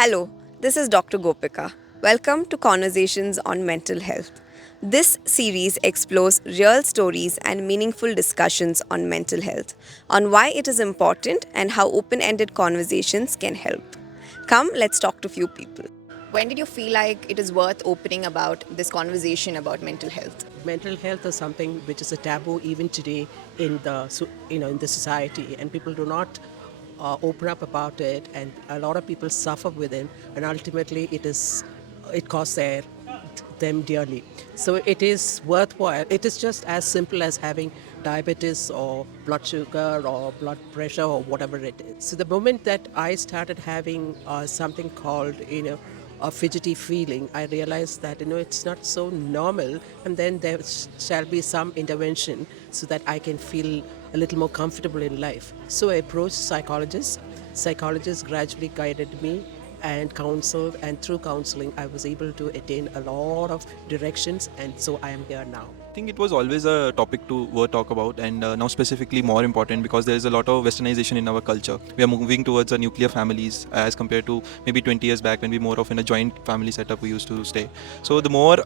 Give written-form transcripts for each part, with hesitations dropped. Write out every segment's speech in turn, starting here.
Hello, this is Dr. Gopika. Welcome to Conversations on Mental Health. This series explores real stories and meaningful discussions on mental health, on why it is important and how open ended conversations can help. Come, let's talk to few people. When did you feel like it is worth opening about this conversation about mental health? Mental health is something which is a taboo even today in the society, and people do not open up about it, and a lot of people suffer with it, and ultimately it costs them dearly. So it is worthwhile. It is just as simple as having diabetes or blood sugar or blood pressure or whatever it is. So the moment that I started having something called a fidgety feeling, I realized that it's not so normal, and then there shall be some intervention so that I can feel a little more comfortable in life. So I approached psychologists. Psychologists gradually guided me and counseled, and through counseling, I was able to attain a lot of directions, and so I am here now. I think it was always a topic to worth talk about, and now specifically more important because there is a lot of westernization in our culture. We are moving towards a nuclear families as compared to maybe 20 years back when we more of in a joint family setup we used to stay. So the more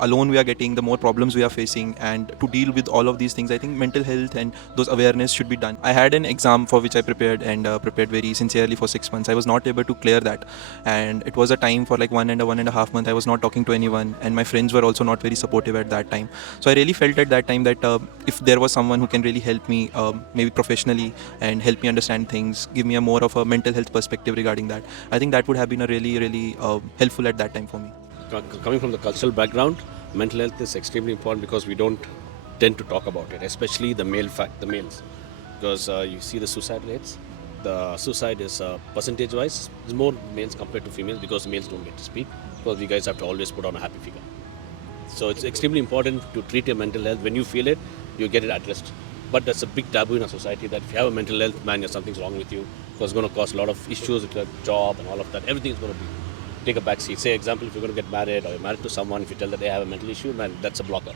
alone we are getting, the more problems we are facing, and to deal with all of these things, I think mental health and those awareness should be done. I had an exam for which I prepared and prepared very sincerely for 6 months. I was not able to clear that, and it was a time for like 1.5 month I was not talking to anyone, and my friends were also not very supportive at that time. So I really felt at that time that if there was someone who can really help me, maybe professionally, and help me understand things, give me a more of a mental health perspective regarding that, I think that would have been a really helpful at that time for me. Coming from the cultural background, mental health is extremely important because we don't tend to talk about it, especially the males, because you see the suicide rates. The suicide is percentage-wise is more males compared to females because males don't get to speak because we guys have to always put on a happy figure. So it's extremely important to treat your mental health. When you feel it, you get it addressed. But that's a big taboo in our society that if you have a mental health, man, something's wrong with you because it's going to cause a lot of issues with your job and all of that. Everything is going to be take a back seat. Say, example, if you're going to get married or you're married to someone, if you tell that they have a mental issue, man, that's a blocker.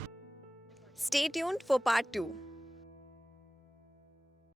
Stay tuned for part 2.